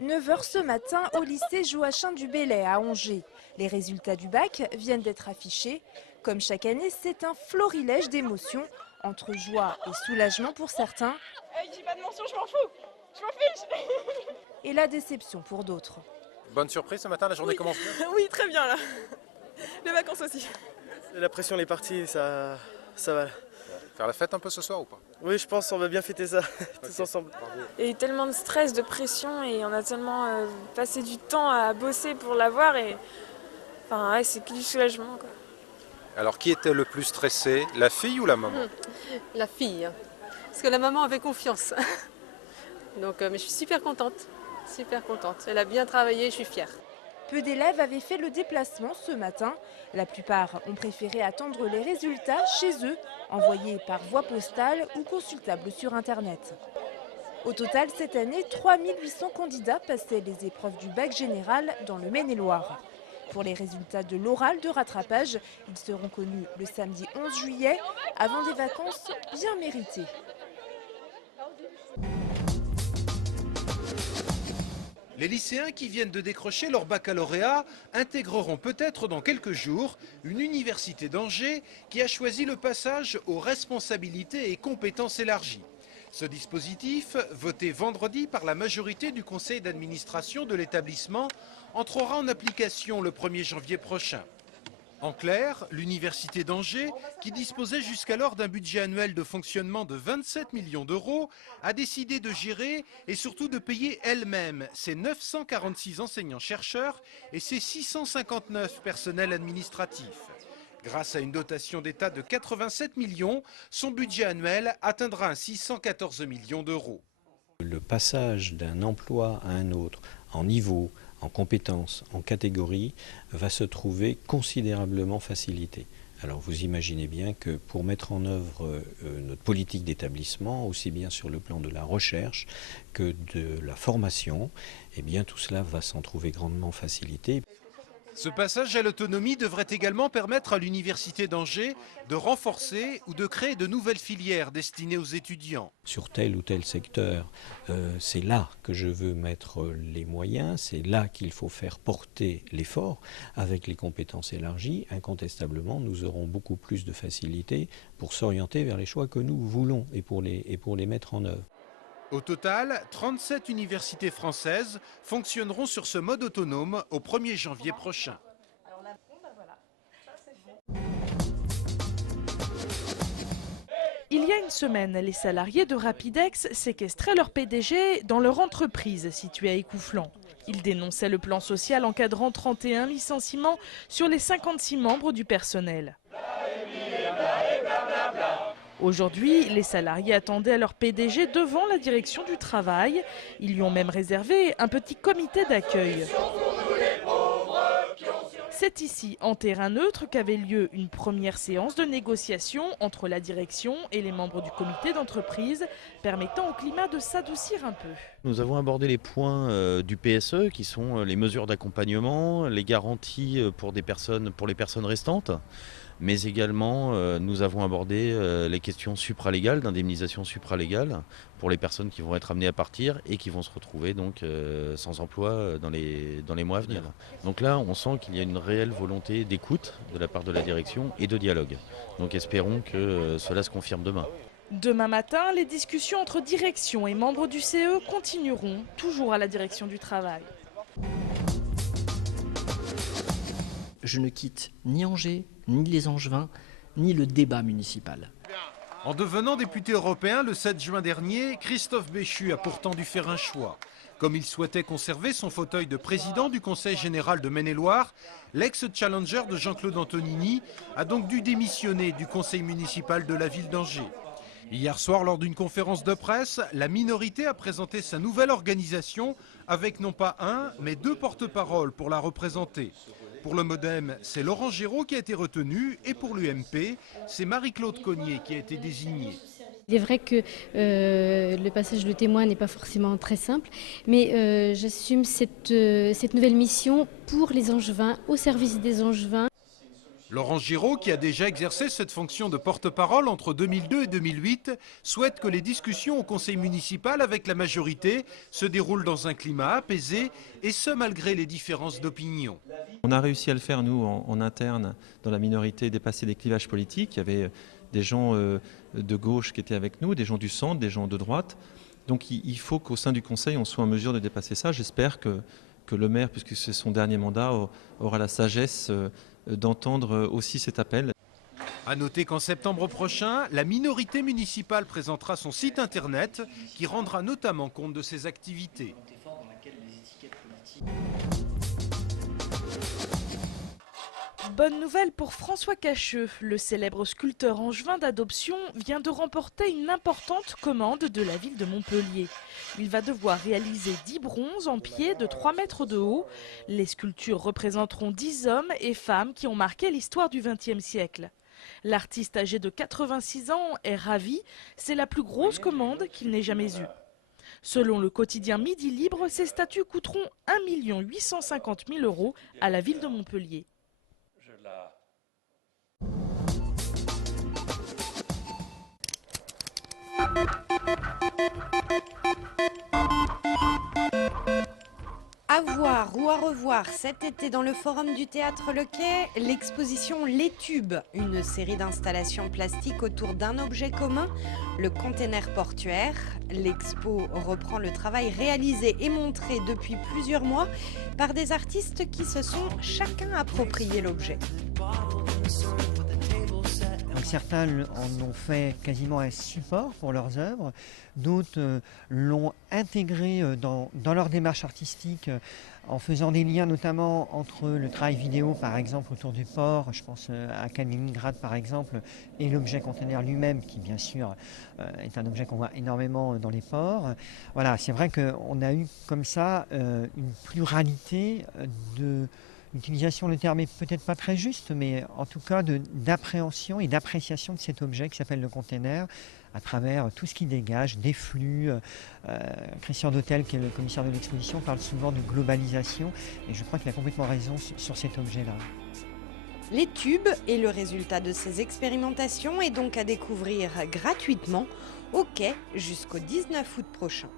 9 h ce matin au lycée Joachim du Bellay à Angers. Les résultats du bac viennent d'être affichés. Comme chaque année, c'est un florilège d'émotions, entre joie et soulagement pour certains. J'ai pas de mention, je m'en fous. Je m'en fiche. Et la déception pour d'autres. Bonne surprise ce matin, la journée commence bien. Oui, très bien là. Les vacances aussi. La pression elle est partie, ça va. Faire la fête un peu ce soir ou pas? Oui, je pense qu'on va bien fêter ça, tous ensemble. Il y a eu tellement de stress, de pression et on a tellement passé du temps à bosser pour l'avoir et enfin ouais, c'est que du soulagement quoi. Alors qui était le plus stressé, la fille ou la maman? La fille, parce que la maman avait confiance. Donc, mais je suis super contente. Elle a bien travaillé, je suis fière. Peu d'élèves avaient fait le déplacement ce matin. La plupart ont préféré attendre les résultats chez eux, envoyés par voie postale ou consultables sur Internet. Au total, cette année, 3800 candidats passaient les épreuves du bac général dans le Maine-et-Loire. Pour les résultats de l'oral de rattrapage, ils seront connus le samedi 11 juillet, avant des vacances bien méritées. Les lycéens qui viennent de décrocher leur baccalauréat intégreront peut-être dans quelques jours une université d'Angers qui a choisi le passage aux responsabilités et compétences élargies. Ce dispositif, voté vendredi par la majorité du conseil d'administration de l'établissement, entrera en application le 1er janvier prochain. En clair, l'université d'Angers, qui disposait jusqu'alors d'un budget annuel de fonctionnement de 27 millions d'euros, a décidé de gérer et surtout de payer elle-même ses 946 enseignants-chercheurs et ses 659 personnels administratifs. Grâce à une dotation d'État de 87 millions, son budget annuel atteindra ainsi 114 millions d'euros. Le passage d'un emploi à un autre en niveau, en compétences, en catégorie, va se trouver considérablement facilité. Alors vous imaginez bien que pour mettre en œuvre notre politique d'établissement, aussi bien sur le plan de la recherche que de la formation, eh bien tout cela va s'en trouver grandement facilité. Ce passage à l'autonomie devrait également permettre à l'université d'Angers de renforcer ou de créer de nouvelles filières destinées aux étudiants. Sur tel ou tel secteur, c'est là que je veux mettre les moyens, c'est là qu'il faut faire porter l'effort. Avec les compétences élargies, incontestablement, nous aurons beaucoup plus de facilité pour s'orienter vers les choix que nous voulons et pour les mettre en œuvre. Au total, 37 universités françaises fonctionneront sur ce mode autonome au 1er janvier prochain. Il y a une semaine, les salariés de Rapidex séquestraient leur PDG dans leur entreprise située à Écouflant. Ils dénonçaient le plan social encadrant 31 licenciements sur les 56 membres du personnel. Aujourd'hui, les salariés attendaient leur PDG devant la direction du travail. Ils lui ont même réservé un petit comité d'accueil. C'est ici, en terrain neutre, qu'avait lieu une première séance de négociation entre la direction et les membres du comité d'entreprise, permettant au climat de s'adoucir un peu. Nous avons abordé les points du PSE, qui sont les mesures d'accompagnement, les garanties pour les personnes restantes. Mais également, nous avons abordé les questions supralégales, d'indemnisation supralégale pour les personnes qui vont être amenées à partir et qui vont se retrouver donc sans emploi dans les mois à venir. Donc là, on sent qu'il y a une réelle volonté d'écoute de la part de la direction et de dialogue. Donc espérons que cela se confirme demain. Demain matin, les discussions entre direction et membres du CE continueront, toujours à la direction du travail. Je ne quitte ni Angers, ni les Angevins, ni le débat municipal. En devenant député européen le 7 juin dernier, Christophe Béchu a pourtant dû faire un choix. Comme il souhaitait conserver son fauteuil de président du Conseil général de Maine-et-Loire, l'ex-challenger de Jean-Claude Antonini a donc dû démissionner du conseil municipal de la ville d'Angers. Hier soir, lors d'une conférence de presse, la minorité a présenté sa nouvelle organisation avec non pas un, mais 2 porte-paroles pour la représenter. Pour le Modem, c'est Laurent Géraud qui a été retenu et pour l'UMP, c'est Marie-Claude Cognier qui a été désignée. Il est vrai que le passage de témoin n'est pas forcément très simple, mais j'assume cette nouvelle mission pour les Angevins, au service des Angevins. Laurent Giraud, qui a déjà exercé cette fonction de porte-parole entre 2002 et 2008, souhaite que les discussions au conseil municipal avec la majorité se déroulent dans un climat apaisé, et ce malgré les différences d'opinion. On a réussi à le faire, nous, en interne, dans la minorité, dépasser des clivages politiques. Il y avait des gens de gauche qui étaient avec nous, des gens du centre, des gens de droite. Donc il faut qu'au sein du conseil, on soit en mesure de dépasser ça. J'espère que le maire, puisque c'est son dernier mandat, aura la sagesse d'entendre aussi cet appel. A noter qu'en septembre prochain, la minorité municipale présentera son site internet qui rendra notamment compte de ses activités. Bonne nouvelle pour François Cacheux. Le célèbre sculpteur angevin d'adoption vient de remporter une importante commande de la ville de Montpellier. Il va devoir réaliser 10 bronzes en pied de 3 mètres de haut. Les sculptures représenteront 10 hommes et femmes qui ont marqué l'histoire du XXe siècle. L'artiste âgé de 86 ans est ravi. C'est la plus grosse commande qu'il n'ait jamais eue. Selon le quotidien Midi Libre, ces statues coûteront 1 850 000 € à la ville de Montpellier. À voir ou à revoir cet été dans le Forum du Théâtre Le Quai, l'exposition Les Tubes, une série d'installations plastiques autour d'un objet commun, le container portuaire. L'expo reprend le travail réalisé et montré depuis plusieurs mois par des artistes qui se sont chacun approprié l'objet. Donc certains en ont fait quasiment un support pour leurs œuvres, d'autres l'ont intégré dans leur démarche artistique en faisant des liens notamment entre le travail vidéo par exemple autour du port, je pense à Kaliningrad par exemple, et l'objet conteneur lui-même qui bien sûr est un objet qu'on voit énormément dans les ports. Voilà, c'est vrai qu'on a eu comme ça une pluralité l'utilisation, le terme est peut-être pas très juste, mais en tout cas d'appréhension et d'appréciation de cet objet qui s'appelle le container à travers tout ce qui dégage, des flux. Christian Dautel, qui est le commissaire de l'exposition, parle souvent de globalisation et je crois qu'il a complètement raison sur cet objet-là. Les Tubes et le résultat de ces expérimentations est donc à découvrir gratuitement au Quai jusqu'au 19 août prochain.